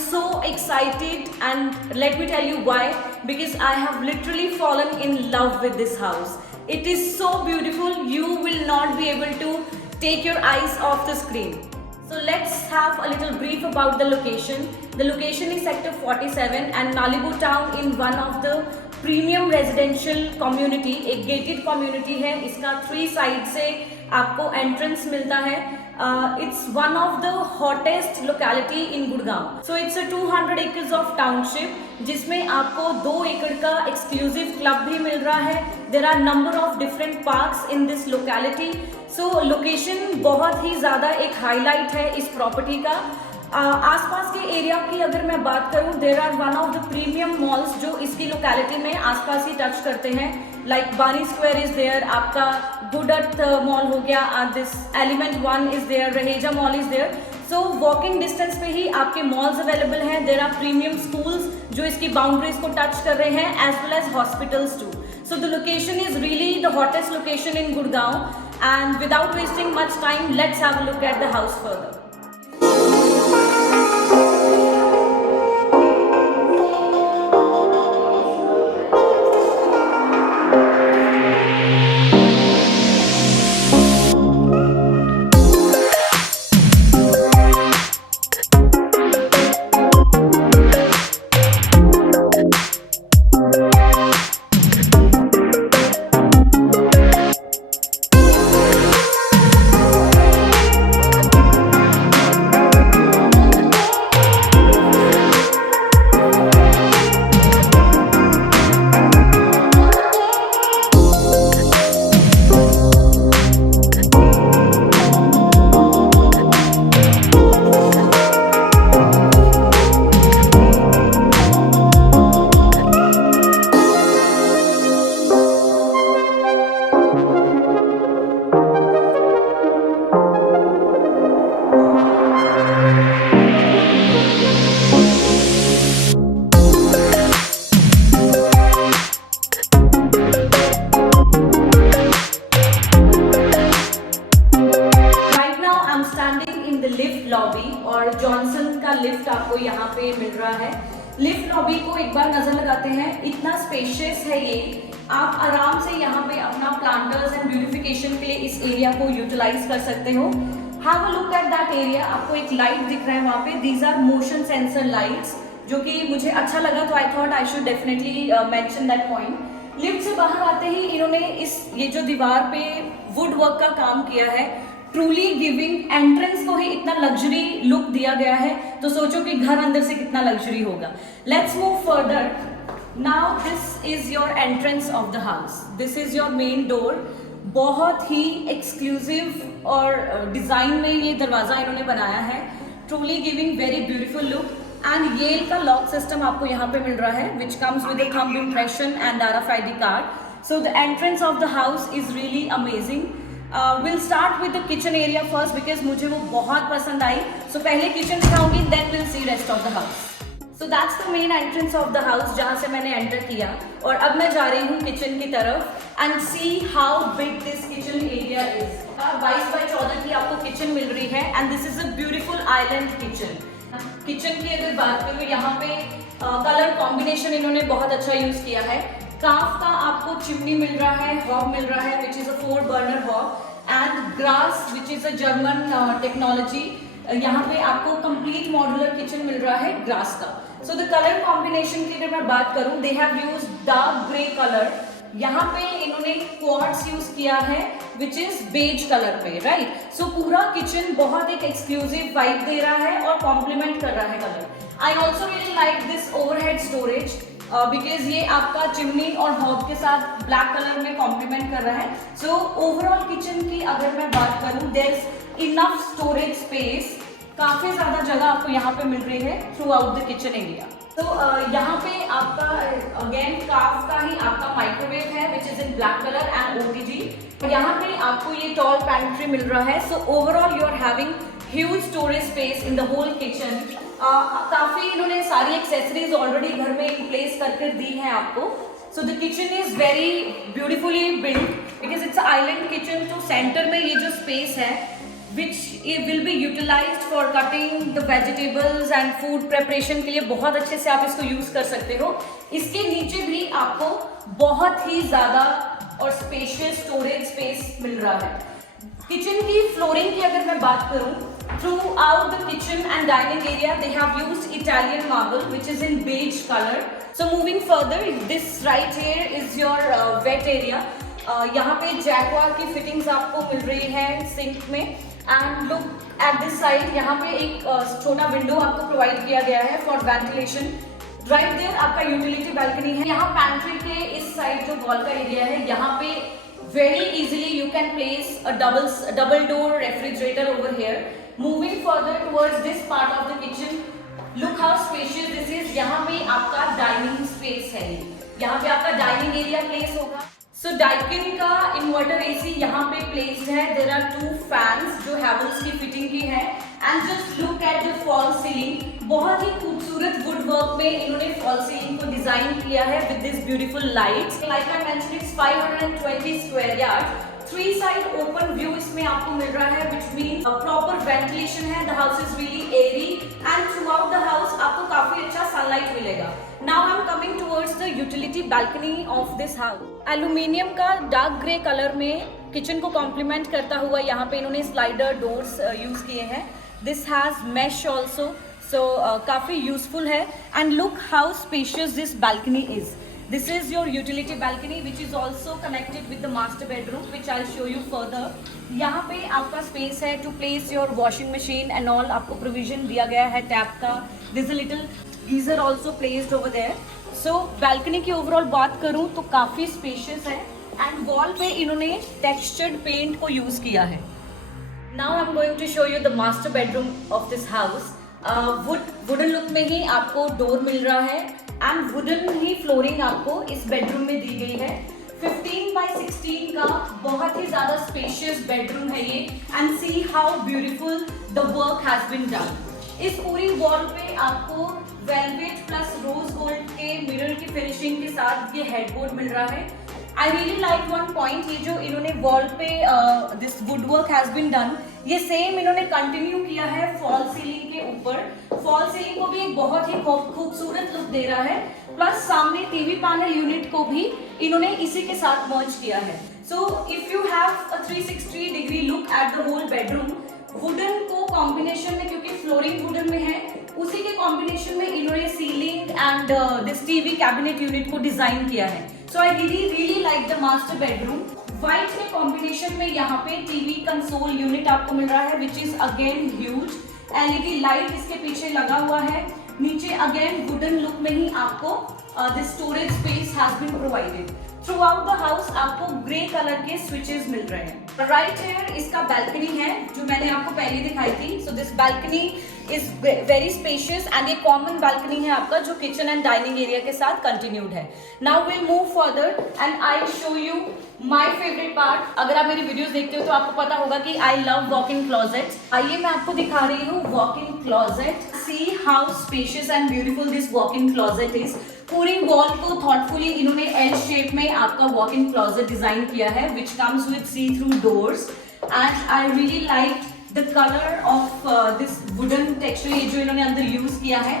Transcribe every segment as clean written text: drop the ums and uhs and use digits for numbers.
so excited, and let me tell you why. Because I have literally fallen in love with this house. It is so beautiful, you will not be able to take your eyes off the screen. So let's have a little brief about the location. The location is Sector 47 and Malibu Town in one of the premium residential community, एक gated community है. इसका 3 side से आपको entrance मिलता है. It's one of the hottest locality in Gurgaon. So it's a 200 acres of township जिसमें आपको 2 एकड़ का एक्सक्लूसिव क्लब भी मिल रहा है. There are number of different parks in this locality. So location बहुत ही ज़्यादा एक हाईलाइट है इस प्रॉपर्टी का. आसपास के एरिया की अगर मैं बात करूं, there are one of the premium malls जो इसकी लोकेलिटी में आसपास ही टच करते हैं. Like Baani square is there, आपका गुड अर्थ मॉल हो गया, this element 1 is there, Raheja mall is there. So walking distance पे ही आपके मॉल्स अवेलेबल हैं. देर आर प्रीमियम स्कूल्स जो इसकी बाउंड्रीज को टच कर रहे हैं, as well as hospitals too. So the location is really the hottest location in Gurgaon. And without wasting much time, let's have a look at the house further. Lobby और Johnson का lift आपको यहाँ पे मिल रहा है. लिफ्ट लॉबी को एक बार नजर लगाते हैं. इतना स्पेशियस है ये. आप आराम से यहाँ पे अपना प्लांटर्स एंड ब्यूटिफिकेशन के लिए इस एरिया को यूटिलाइज कर सकते हो. Have a look at that area. आपको एक लाइट दिख रहा है वहाँ पे. These R motion sensor lights जो कि मुझे अच्छा लगा, तो I thought I should definitely mention that point. Lift से बाहर आते ही इन्होंने ये जो दीवार पे वुड वर्क का काम किया है, ट्रूली गिविंग एंट्रेंस को ही इतना लग्जरी लुक दिया गया है. तो सोचो कि घर अंदर से कितना लग्जरी होगा. Let's move further. Now this is your entrance of the house. This is your main door. बहुत ही एक्सक्लूसिव और डिजाइन में ये दरवाजा इन्होंने बनाया है. Truly giving very beautiful look. And Yale का लॉक सिस्टम आपको यहाँ पे मिल रहा है, which comes with a thumb impression and RFID card. So the entrance of the house is really amazing. We'll start with the kitchen area first because मुझे वो बहुत पसंद आई. So पहले kitchen दिखाऊंगी, then we'll see rest of the house. So that's the main entrance of the house जहाँ से मैंने enter किया. और अब मैं जा रही हूँ kitchen की तरफ and see how big this kitchen area is. 22 by 14 की आपको kitchen मिल रही है and this is a beautiful island kitchen. Kitchen की अगर बात करूँ, यहाँ पे कलर कॉम्बिनेशन इन्होंने बहुत अच्छा यूज किया है. काफ का आपको चिमनी मिल रहा है, हॉब मिल रहा है which is a 4 burner hob, and grass which is a German technology. यहाँ पे आपको कंप्लीट मॉड्यूलर किचन मिल रहा है ग्रास का. सो द कलर कॉम्बिनेशन की अगर मैं बात करूँ, they have use dark grey colour. यहाँ पे इन्होंने क्वार्ट्स यूज किया है विच इज बेज कलर पे, राइट. सो पूरा किचन बहुत एक एक्सक्लूसिव वाइब दे रहा है और कॉम्प्लीमेंट कर रहा है colour. I also really like this overhead storage because ये आपका चिमनी और हॉब के साथ ब्लैक कलर में कॉम्प्लीमेंट कर रहा है. सो ओवरऑल किचन की अगर मैं बात करूँ, there is enough storage space. काफी ज्यादा जगह आपको यहाँ पे मिल रही है throughout the kitchen area. तो यहाँ पे आपका अगेन काफ का ही आपका माइक्रोवेव है which is in black colour and OTG. यहाँ पे आपको ये टॉल पैंट्री मिल रहा है. So overall you are having huge storage space in the whole kitchen. काफी इन्होंने सारी एक्सेसरीज ऑलरेडी घर में इन प्लेस करके दी हैं आपको. So the kitchen is very beautifully built because it's island kitchen. तो सेंटर में ये जो स्पेस है which will be utilized for cutting the vegetables and food preparation के लिए बहुत अच्छे से आप इसको यूज कर सकते हो। इसके नीचे भी आपको बहुत ही ज्यादा और स्पेशियस स्टोरेज स्पेस मिल रहा है। किचन की फ्लोरिंग की अगर मैं बात करूं, throughout the kitchen and dining area they have used Italian marble which is in beige color. So moving further, this right here is your wet area. यहाँ पे जैक्वार की फिटिंग्स आपको मिल रही है सिंक में। And look at this side, यहाँ पे एक छोटा विंडो आपको प्रोवाइड किया गया है फॉर वेंटिलेशन। राइट देयर आपका यूटिलिटी बैल्कनी है। यहाँ पैंट्री के इस साइड जो वॉल का एरिया है, यहाँ पे very easily you can place a double door refrigerator over here. Moving further towards this part of the kitchen, look how spacious this is. यहाँ पे आपका डाइनिंग स्पेस है, यहाँ पे आपका डाइनिंग एरिया प्लेस होगा। सो डाइकिन का इन्वर्टर एसी यहाँ पे प्लेस्ड है। देयर आर 2 फैंस जो हैवेल्स की फिटिंग की है। And just look at the fall ceiling, बहुत ही खूबसूरत वुड वर्क में इन्होंने फॉल सीलिंग को डिजाइन किया है with this beautiful lights. Like I mentioned, it's 520 square yard, 3 side open view इसमें आपको मिल रहा है, which means प्रॉपर वेंटिलेशन है। The house is really Airy and throughout the house आपको काफी अच्छा सनलाइट मिलेगा। Now I am coming towards the utility balcony of this house. Aluminium का डार्क ग्रे कलर में किचन को complement करता हुआ यहाँ पे इन्होंने स्लाइडर डोर्स यूज किए हैं। This has mesh also, so काफी यूजफुल है। And look how spacious this balcony is. This is your utility balcony which is also connected with the master bedroom, which I'll show you further. यहाँ पे आपका space है to place your washing machine and all, आपको provision दिया गया है tap का। There's a little geyser also placed over there. So balcony की ओवरऑल बात करूँ तो काफी स्पेशियस है। एंड वॉल पे इन्होंने टेक्सचर्ड पेंट को यूज किया है। Now I'm going to show you the master bedroom of this house. Wooden look में ही आपको डोर मिल रहा है एंड वुडन ही फ्लोरिंग आपको इस बेडरूम में दी गई है। 15 by 16 का बहुत ही ज्यादा स्पेशियस बेडरूम है ये। And see how beautiful the work has been done. इस पूरी वॉल पे आपको वेलवेट प्लस रोज गोल्ड के मिरर की फिनिशिंग के साथ ये हेडबोर्ड मिल रहा है। I really like one point, ये जो इन्होंने वॉल पे this wood work has been done, ये सेम इन्होंने कंटिन्यू किया है फॉल सीलिंग के ऊपर। फॉल सीलिंग को भी एक बहुत ही खूबसूरत लुक दे रहा है। प्लस सामने टीवी पैनल यूनिट को भी इन्होंने इसी के साथ मर्ज किया है। So if you have a 360 degree look at the whole bedroom, wooden को कॉम्बिनेशन में, क्योंकि फ्लोरिंग वुडन में है, उसी के कॉम्बिनेशन में इन्होंने ceiling and this TV cabinet unit को डिजाइन किया है। So I really like the master bedroom. White के कॉम्बिनेशन में यहाँ पे टीवी कंसोल यूनिट आपको मिल रहा है which is again huge. LED light इसके पीछे लगा हुआ है। नीचे अगेन वुडन लुक में ही आपको this storage space has been provided. Throughout the house आपको ग्रे कलर के स्विचेस मिल रहे हैं। राइट हियर इसका बैल्कनी है जो मैंने आपको पहले दिखाई थी। So this balcony is very spacious and ये कॉमन बैल्कनी है आपका जो किचन एंड डाइनिंग एरिया के साथ कंटिन्यूड है। Now will move further and I show you my favourite part. अगर आप मेरी वीडियोस देखते हो तो आपको पता होगा कि I love walk in closet. आइए मैं आपको दिखा रही हूँ walk in closet. See how spacious and beautiful this walk in closet is. पूरी वॉल को थॉटफुली इन्होंने एल शेप में आपका वॉक इन क्लोजेट डिजाइन किया है which comes with see through doors. And I really like the colour of this wooden texture, ये जो इन्होंने अंदर यूज किया है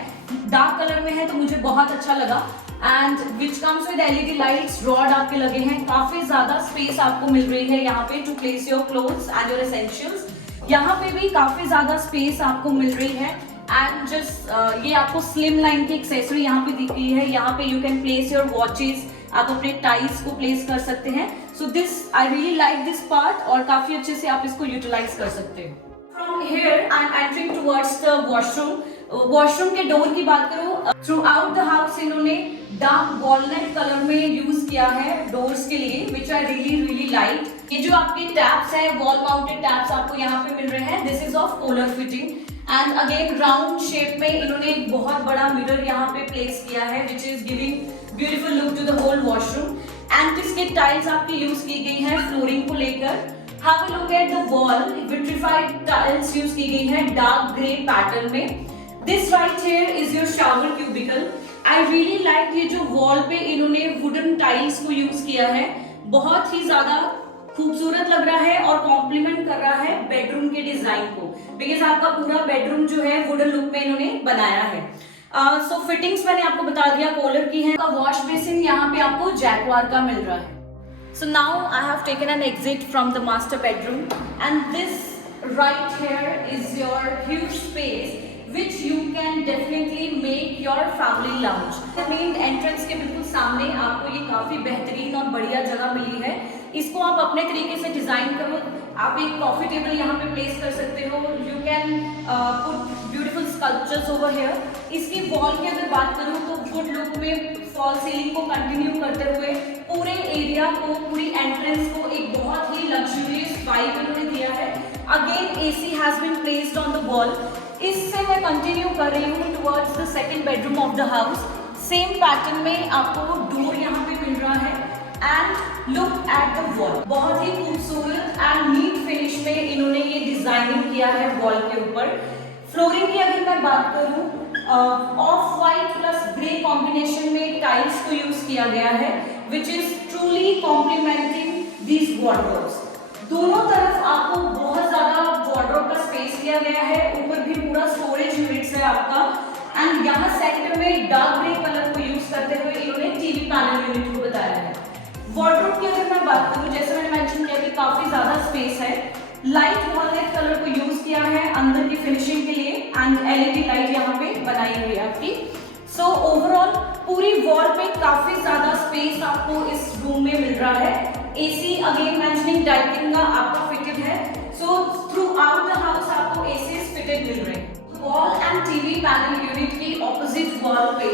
डार्क कलर में है तो मुझे बहुत अच्छा लगा। And which comes with LED lights, rod आपके लगे हैं। काफी ज्यादा स्पेस आपको मिल रही है यहाँ पे to place your clothes and your essentials. यहाँ पे भी काफी ज्यादा स्पेस आपको मिल रही है। एंड जस्ट ये आपको स्लिम लाइन की एक्सेसरी यहाँ पे दी गई है। यहाँ पे you can place your watches, आप अपने टाइल्स को प्लेस कर सकते हैं। So this I really like this part और काफी अच्छे से आप इसको यूटिलाइज कर सकते हो। From here I am entering towards the washroom. Washroom के डोर की बात करूं, थ्रू आउट द हाउस इन्होंने डार्क वॉलनट कलर में यूज किया है डोर्स के लिए विच आई रियली लाइक। ये जो आपके टैप्स है, वॉल माउंटेड टैप्स आपको यहाँ पे मिल रहे हैं। This is of polar fitting and again round shape में इन्होंने एक बहुत बड़ा मिरर यहाँ पे प्लेस किया है which is giving beautiful look to the whole washroom. And इसके टाइल्स आपकी यूज की गई है फ्लोरिंग को लेकर। Have a look at the wall, vitrified tiles use की गई है डार्क ग्रे पैटर्न में। This right here is your shower cubicle. I really like ये जो वॉल पे इन्होंने वुडन टाइल्स को यूज किया है, बहुत ही ज्यादा खूबसूरत लग रहा है और कॉम्प्लीमेंट कर रहा है बेडरूम के डिजाइन को, बिकॉज आपका पूरा बेडरूम जो है वुडन लुक में इन्होंने बनाया है। सो फिटिंग्स मैंने आपको बता दिया कॉलर की है। वॉश बेसिन यहाँ पे आपको जैक्वार का मिल रहा है। So now I have taken an exit from the master bedroom, and this right here is your huge space which you can definitely make your family lounge. Main entrance के बिल्कुल सामने आपको ये काफी बेहतरीन और बढ़िया जगह मिली है। इसको आप अपने तरीके से डिजाइन करो। आप एक कॉफी टेबल यहाँ पे प्लेस कर सकते हो। You can put beautiful sculptures over here. इसकी वॉल की अगर बात करूँ तो वुड लुक में फॉल सीलिंग को कंटिन्यू करते हुए पूरे एरिया को, पूरी एंट्रेंस को एक बहुत ही लग्जूरियस वाइब इन्होंने दिया है। Again AC has been placed on the wall. इससे मैं कंटिन्यू कर रही हूँ towards the second bedroom of the house. Same pattern में आपको डोर यहाँ पे मिल रहा है and look at the wall. बहुत ही खूबसूरत एंड नीट फिनिश में इन्होंने ये डिजाइनिंग किया है वॉल के ऊपर। फ्लोरिंग की अगर मैं बात करूँ, off white plus grey combination में टाइल्स को यूज किया गया है, which is truly complementing these wardrobes. दोनों तरफ आपको बहुत ज्यादा वॉर्डरोब का स्पेस दिया गया है। ऊपर भी पूरा स्टोरेज यूनिट्स है आपका, एंड यहाँ सेंटर में डार्क ग्रे कलर को यूज करते हुए इन्होंने टीवी पैनल यूनिट को बताया है। वॉर्डरोब की अगर मैं बात करूँ, जैसे मैंने मेंशन किया कि काफी ज्यादा स्पेस है। लाइट वॉलनट कलर को यूज किया है अंदर की फिनिशिंग के लिए, एंड एलईडी लाइट यहाँ पे बनाई हुई है आपकी। सो ओवरऑल पूरी वॉल पे काफी ज्यादा स्पेस आपको इस रूम में मिल रहा है। एसी अगेन मेंशनिंग डाइटिंग का आपका फिटेड है। सो थ्रू आउट द हाउस आपको एसी फिटेड मिल रहे हैं। Wall and TV panel unit की ऑपोजिट वॉल पे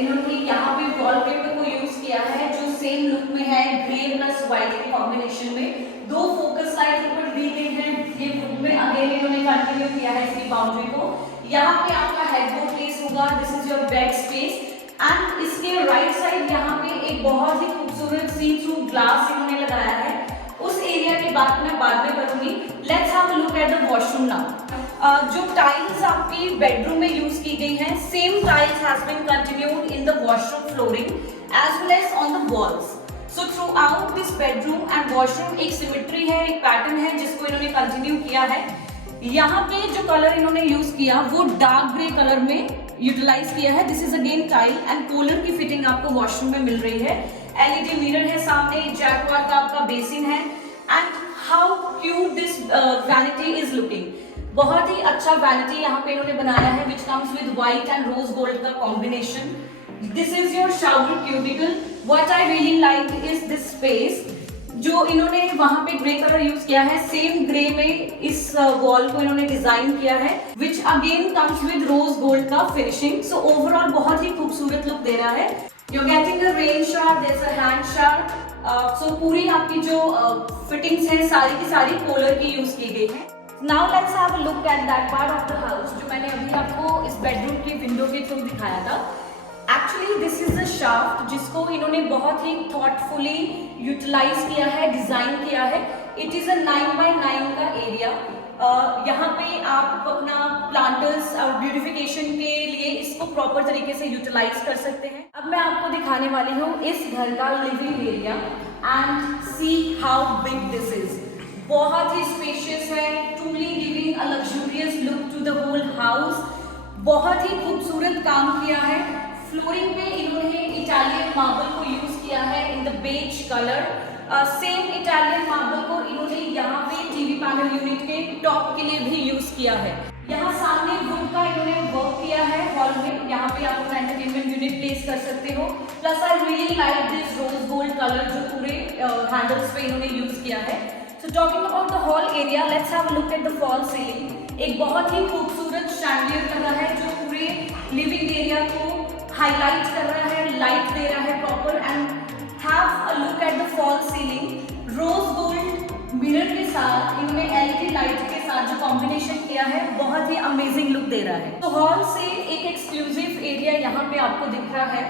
इन्होंने यहाँ पे वॉलपेपर को यूज किया है जो सेम लुक में है, ग्रे प्लस व्हाइट के कॉम्बिनेशन में। दो फोकस लाइट ऊपर दी गई है। ये वुड में अगेन इन्होंने कंटिन्यू किया है इसकी बाउंड्री को। यहाँ पे आपका हेडबोर्ड प्लेस होगा। This is your bed space, and इसके राइट साइड यहाँ पे एक बहुत ही खूबसूरत सी थ्रू ग्लास इन्होंने लगाया है। उस एरिया की बात मैं बाद में करूंगी। Let's have a look at the washroom now. जो टाइल्स आपकी बेडरूम में यूज की गई हैं, same tiles has been continued in the washroom flooring as well as on the walls. So throughout this bedroom and washroom एक symmetry है, एक pattern है जिसको इन्होंने कंटिन्यू किया है। यहाँ पे जो कलर इन्होंने यूज किया वो डार्क ग्रे कलर में यूटिलाइज किया है। This is again tile, and cooler की फिटिंग आपको वॉशरूम में मिल रही है। एलईडी मिरर है सामने, जैक्वार का आपका बेसिन है, and how cute this vanity is looking. बहुत ही अच्छा वैनिटी यहाँ पे इन्होंने बनाया है which comes with white and rose gold का combination. This is your shower cubicle. What I really like is this space. जो इन्होंने वहां पे ग्रे कलर यूज किया है, सेम ग्रे में इस वॉल को इन्होंने डिजाइन किया है, which again comes with rose gold का फिनिशिंग। सो ओवरऑल बहुत ही खूबसूरत लुक दे रहा है। You getting a rain shower, there a hand shower. So पूरी आपकी जो फिटिंग्स हैं सारी की सारी कॉलर की यूज की गई है। Now let's have a look at that part of the house जो मैंने अभी आपको इस बेडरूम की विंडो के थ्रू दिखाया था। Actually this is a shaft जिसको इन्होंने बहुत ही थॉटफुली यूटिलाइज किया है, डिजाइन किया है। इट इज अ 9x9 का एरिया। यहाँ पे आप अपना प्लांटर्स और ब्यूटिफिकेशन के लिए इसको प्रॉपर तरीके से यूटिलाइज कर सकते हैं। अब मैं आपको दिखाने वाली हूँ इस घर का living area, and see how big this is. बहुत ही स्पेशियस है, truly giving a luxurious look to the whole house. बहुत ही खूबसूरत काम किया है। फ्लोरिंग पे इन्होंने इटालियन मार्बल को यूज किया है in the beige colour. Same Italian marble को इन्होंने यहाँ पे टीवी पैनल यूनिट के टॉप के लिए भी यूज किया है। यहाँ सामने वुड का इन्होंने वर्क किया है हॉल में। यहाँ पे आप अपना एंटरटेनमेंट यूनिट प्लेस कर सकते हो। Plus I really like this rose gold colour जो पूरे हैंडल्स पे इन्होंने यूज किया है। So talking about the hall area, let's have a look at the fall ceiling. एक बहुत ही खूबसूरत शैंडियर लगा है जो पूरे लिविंग एरिया को हाईलाइट कर रहा है, लाइट दे रहा है proper. And have a look at the fall ceiling. Rose gold mirror के साथ इन्होंने एलईडी लाइट के साथ जो कॉम्बिनेशन किया है बहुत ही अमेजिंग लुक दे रहा है। तो हॉल से एक एक्सक्लूसिव एरिया यहाँ पे आपको दिख रहा है।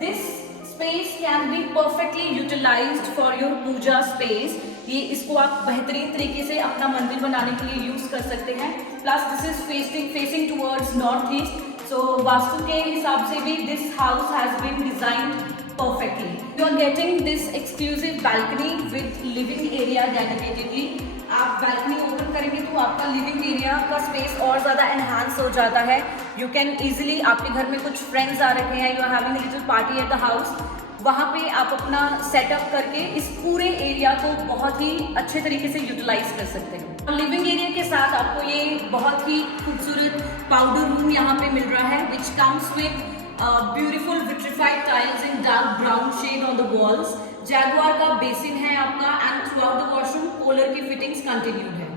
This space can be perfectly utilised for your puja space. ये इसको आप बेहतरीन तरीके से अपना मंदिर बनाने के लिए यूज कर सकते हैं। Plus this is facing towards north east. So Vastu के हिसाब से भी this house has been designed perfectly. You are getting this exclusive balcony with living area dedicatedly. आप balcony open करेंगे तो आपका living area का space और ज़्यादा enhance हो जाता है. You can easily, आपके घर में कुछ friends आ रखे हैं, you are having a little party at the house, वहाँ पे आप अपना सेटअप करके इस पूरे एरिया को बहुत ही अच्छे तरीके से यूटिलाइज कर सकते हैं. लिविंग एरिया के साथ आपको ये बहुत ही खूबसूरत पाउडर रूम यहाँ पे मिल रहा है, which comes with beautiful vitrified tiles in dark brown shade on the walls. Jaguar का बेसिन है आपका and throughout the washroom Kohler की फिटिंग्स कंटिन्यूड है.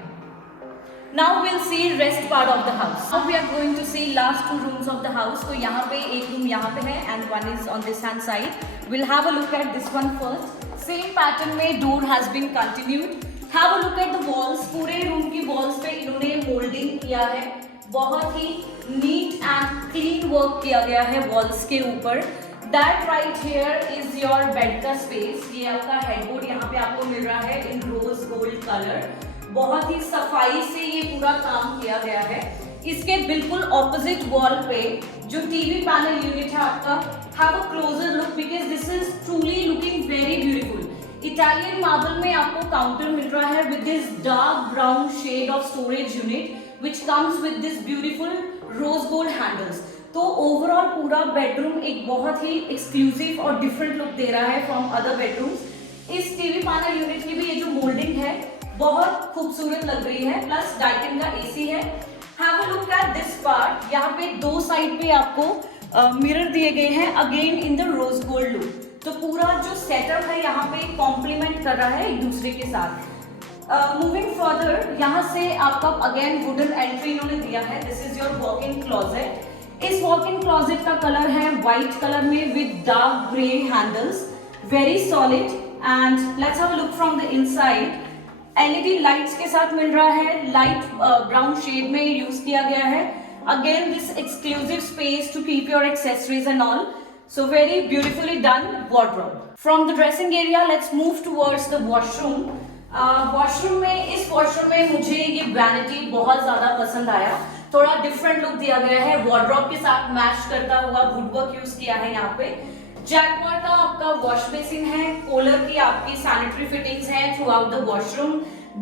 Now we'll see rest part of the house. Now we are going to see last two rooms of the house. तो यहाँ पे एक room यहाँ पे है and one is on this hand side. We'll have a look at this one first. Same pattern में door has been continued. Have a look at the walls. पूरे room की walls पे इन्होंने molding किया है. बहुत ही neat and clean work किया गया है walls के ऊपर. That right here is your bed का space. ये आपका headboard यहाँ पे आपको मिल रहा है in rose gold color. बहुत ही सफाई से ये पूरा काम किया गया है. इसके बिल्कुल ऑपोजिट वॉल पे जो टीवी पैनल यूनिट है आपका, have a closer look because this is truly looking very beautiful. Italian marble में आपको काउंटर मिल रहा है with this dark brown shade of storage unit which comes with this beautiful rose gold handles. तो overall पूरा bedroom एक बहुत ही एक्सक्लूसिव और डिफरेंट लुक दे रहा है फ्रॉम अदर बेडरूम्स. इस टीवी पैनल यूनिट की भी ये जो मोल्डिंग है बहुत खूबसूरत लग रही है. प्लस डाइटिन का एसी है. Have a look at this part. यहाँ पे दो साइड पे आपको मिरर दिए गए हैं again in the rose gold look. तो पूरा जो सेटअप है यहाँ पे कॉम्प्लीमेंट कर रहा है एक दूसरे के साथ. मूविंग फर्दर, यहाँ से आपका अगेन वुडन एंट्री इन्होंने दिया है. This is your walk in closet. इस वॉक इन क्लोजेट का कलर है व्हाइट कलर में with dark grey handles, very solid. And let's have a look from the inside. LED lights के साथ मिल रहा है, लाइट ब्राउन शेड में यूज किया गया है. Again this exclusive space to keep your accessories and all. So very beautifully done wardrobe. From the dressing area let's move towards the washroom. Washroom में, इस वॉशरूम में मुझे ये वैनिटी बहुत ज्यादा पसंद आया. थोड़ा डिफरेंट लुक दिया गया है, वार्डरोब के साथ मैच करता हुआ वुडवर्क यूज किया है यहाँ पे. जैगुआर का आपका वॉश बेसिन है, कूलर की आपकी सैनिटरी फिटिंग्स हैं throughout the washroom.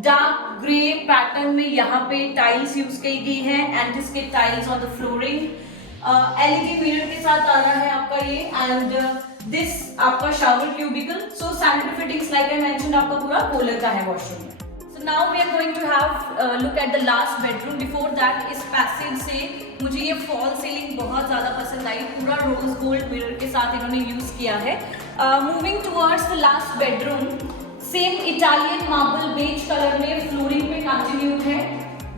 Dark grey pattern में यहाँ पे टाइल्स यूज की गई हैं एंड इसके tiles on the flooring. LED mirror के साथ आ रहा है आपका ये. एंड दिस आपका shower cubicle. So sanitary fittings like I mentioned आपका पूरा कूलर का है वॉशरूम में. Now we are going to have look at the last bedroom. Before that, इस पैसेज से मुझे ये फॉल सीलिंग बहुत ज़्यादा पसंद आई. पूरा रोज गोल्ड मिरर के साथ इन्होंने यूज किया है. Moving towards the last bedroom, same Italian marble beige colour में फ्लोरिंग पे कंटिन्यूड है.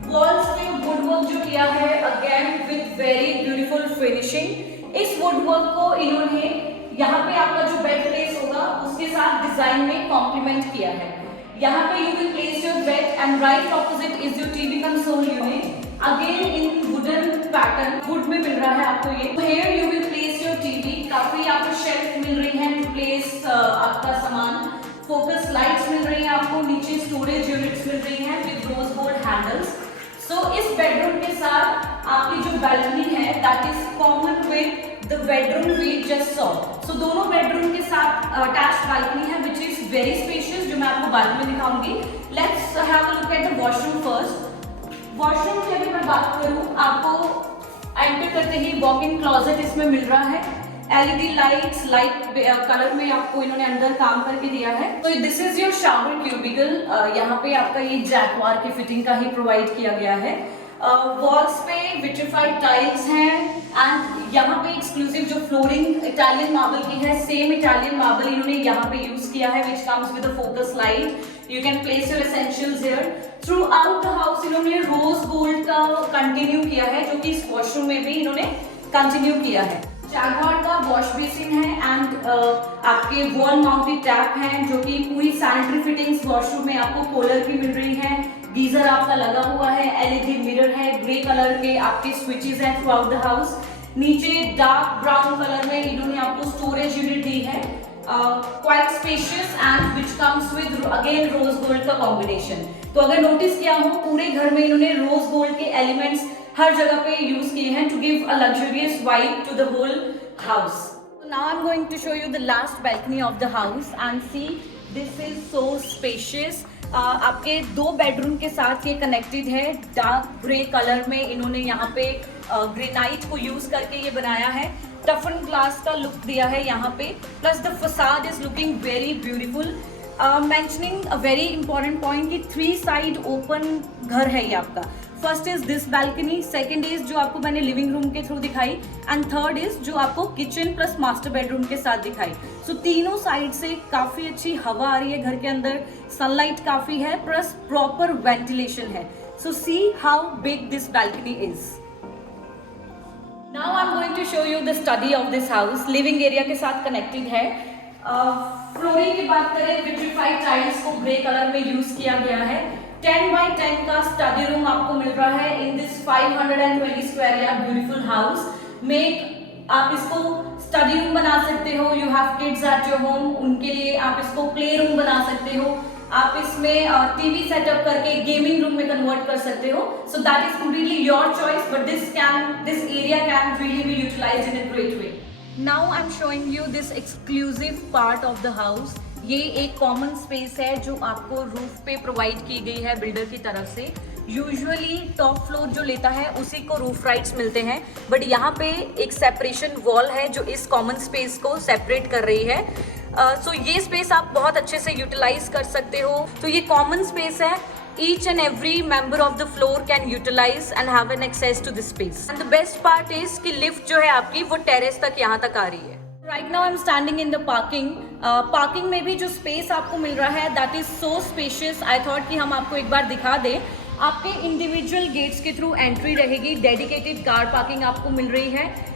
वॉल्स पे वुडवर्क जो किया है again with very beautiful finishing. इस वुडवर्क को इन्होंने यहाँ पे आपका जो बेड प्लेस होगा उसके साथ डिजाइन में कॉम्प्लीमेंट किया है. यहाँ पे you will place your bed and right opposite is your TV console unit. Again in wooden pattern, wood में मिल रहा है आपको ये. Here you will place your TV. काफी आपको शेल्फ मिल रही है to place आपका सामान. फोकस लाइट्स मिल रही है आपको. नीचे स्टोरेज यूनिट्स मिल रही हैं with rose gold handles. So इस बेडरूम के साथ आपकी जो बैल्कनी है that is common with the bedroom we just saw. So दोनों बेडरूम के साथ अटैच्ड बैल्कनी है which is very spacious, जो मैं आपको बाद में दिखाऊंगी. Let's have a look at the washroom first. Washroom की अगर मैं बात करूँ, आपको एंटर करते ही वॉक इन क्लोजेट इसमें मिल रहा है. LED लाइट्स लाइट कलर में आपको इन्होंने अंदर काम करके दिया है. तो this is your shower cubicle. यहाँ पे आपका ये जैगुआर की फिटिंग का ही प्रोवाइड किया गया है. वॉल्स पे विट्रिफाइड टाइल्स हैं एंड यहाँ पे एक्सक्लूसिव जो फ्लोरिंग इटालियन मार्बल की है, सेम इटालियन मार्बल इन्होंने यहाँ पे यूज किया है which comes with a focus light. You can place your essentials here. Through out the house इन्होंने रोज गोल्ड का कंटिन्यू किया है जो कि इस वॉशरूम में भी इन्होंने कंटिन्यू किया है. जैगुआर का वॉश बेसिन है एंड आपके वॉल माउंटेड टैप हैं जो कि पूरी सैनिटरी फिटिंग्स वॉशरूम में आपको कूलर की मिल रही है. गीजर आपका लगा हुआ है. LED मिरर है. ग्रे कलर के आपके स्विचेस हैं थ्रू आउट द हाउस. नीचे डार्क ब्राउन कलर में इन्होंने आपको स्टोरेज यूनिट दी है. Quite spacious and which comes with again rose gold का कॉम्बिनेशन. तो अगर नोटिस किया हो पूरे घर में इन्होंने रोज गोल्ड के एलिमेंट्स हर जगह पे यूज किए हैं to give a luxurious vibe to the whole house. Now I'm going to show you the last balcony of the house and see this is so spacious. आपके 2 बेडरूम के साथ ये connected है. Dark grey colour में इन्होंने यहाँ पे granite को यूज करके ये बनाया है. टफन ग्लास का लुक दिया है यहाँ पे. प्लस द फसाद is looking very beautiful. Mentioning a very important point कि 3 साइड ओपन घर है ये आपका. First is this balcony, second is जो आपको मैंने लिविंग रूम के थ्रू दिखाई, एंड थर्ड इज जो आपको किचन प्लस मास्टर बेडरूम के साथ दिखाई. सो तीनों साइड से काफी अच्छी हवा आ रही है घर के अंदर. सनलाइट काफी है प्लस प्रॉपर वेंटिलेशन है. So see how big this balcony is. Now I am going to show you the study of this house. Living area के साथ कनेक्टेड है. फ्लोरिंग की बात करें, विट्रीफाइड टाइल्स को ग्रे कलर में यूज किया गया है. 10 by 10 का स्टडी रूम आपको मिल रहा है in this 520 square yard beautiful house में. आप इसको स्टडी रूम बना सकते हो. You have kids at your home, उनके लिए आप इसको प्ले रूम बना सकते हो. आप इसमें टीवी सेटअप करके गेमिंग रूम में कन्वर्ट कर सकते हो. So that is completely your choice, but this area can really be utilised in a great way. Now I am showing you this exclusive part of the house. ये एक common space है जो आपको roof पे provide की गई है builder की तरफ से. यूजुअली टॉप फ्लोर जो लेता है उसी को रूफ राइट्स मिलते हैं, बट यहाँ पे एक सेपरेशन वॉल है जो इस कॉमन स्पेस को सेपरेट कर रही है. सो ये स्पेस आप बहुत अच्छे से यूटिलाइज कर सकते हो. तो ये कॉमन स्पेस है. Each and every member of the floor can utilize and have an access to this space. And the best part is कि लिफ्ट जो है आपकी वो टेरेस तक यहाँ तक आ रही है. Right now I'm standing in the parking. Parking में भी जो स्पेस आपको मिल रहा है that is so spacious. I thought कि हम आपको एक बार दिखा दें. आपके इंडिविजुअल गेट्स के थ्रू एंट्री रहेगी. डेडिकेटेड कार पार्किंग आपको मिल रही है.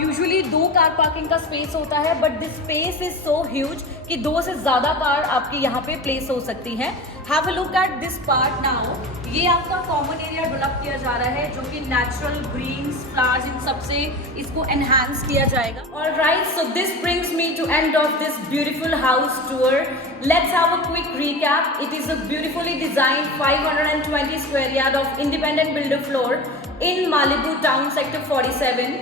यूजुअली 2 कार पार्किंग का स्पेस होता है, but this space is so huge कि 2 से ज़्यादा कार आपकी यहाँ पे प्लेस हो सकती हैं. Have a look at this part now. ये आपका कॉमन एरिया डेवलप किया जा रहा है जो कि नेचुरल ग्रीन्स, फ्लावर्स, इन सब से इसको एनहांस किया जाएगा. Alright, so this brings me to end of this beautiful house tour. Let's have a quick recap. It is a beautifully designed 520 square yard of independent builder floor in Malibu Town, Sector 47.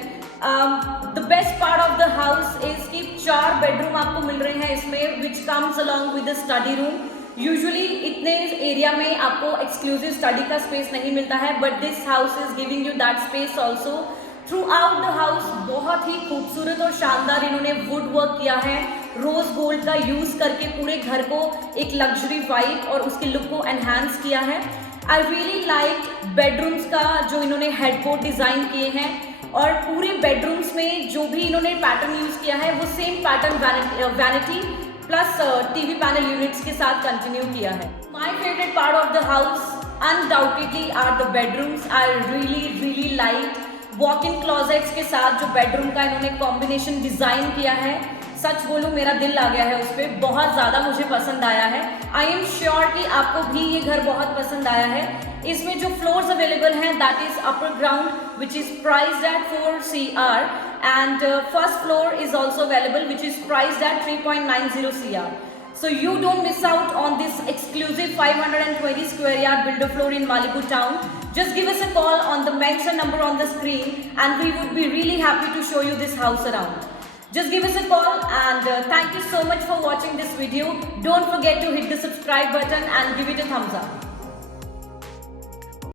The best part of the house is कि 4 bedroom आपको मिल रहे हैं इसमें, which comes along with the study room. Usually इतने area में आपको exclusive study का space नहीं मिलता है, but this house is giving you that space also. Through out the house बहुत ही खूबसूरत और शानदार इन्होंने वुड वर्क किया है. रोज गोल्ड का यूज करके पूरे घर को एक लग्जरी वाइब और उसके लुक को एनहांस किया है. आई रियली लाइक बेडरूम्स का जो इन्होंने हेडबोर्ड डिजाइन किए हैं, और पूरे बेडरूम्स में जो भी इन्होंने पैटर्न यूज किया है वो same pattern vanity plus TV panel units के साथ कंटिन्यू किया है. My favourite part of the house undoubtedly are the bedrooms. I really like walk in closets के साथ जो बेडरूम का इन्होंने कॉम्बिनेशन डिजाइन किया है. सच बोलूं मेरा दिल आ गया है उस पर. बहुत ज़्यादा मुझे पसंद आया है. आई एम श्योर कि आपको भी ये घर बहुत पसंद आया है. इसमें जो फ्लोर्स अवेलेबल हैं that is upper ground which is priced eight 4 CR and first floor is also available which is priced at 3.90 CR. So you don't miss out on this exclusive 520 square yard builder floor in Malibu Town. Just give us a call on the mentioned number on the screen and we would be really happy to show you this house around. Just give us a call and thank you so much for watching this video. Don't forget to hit the subscribe button and give it a thumbs up.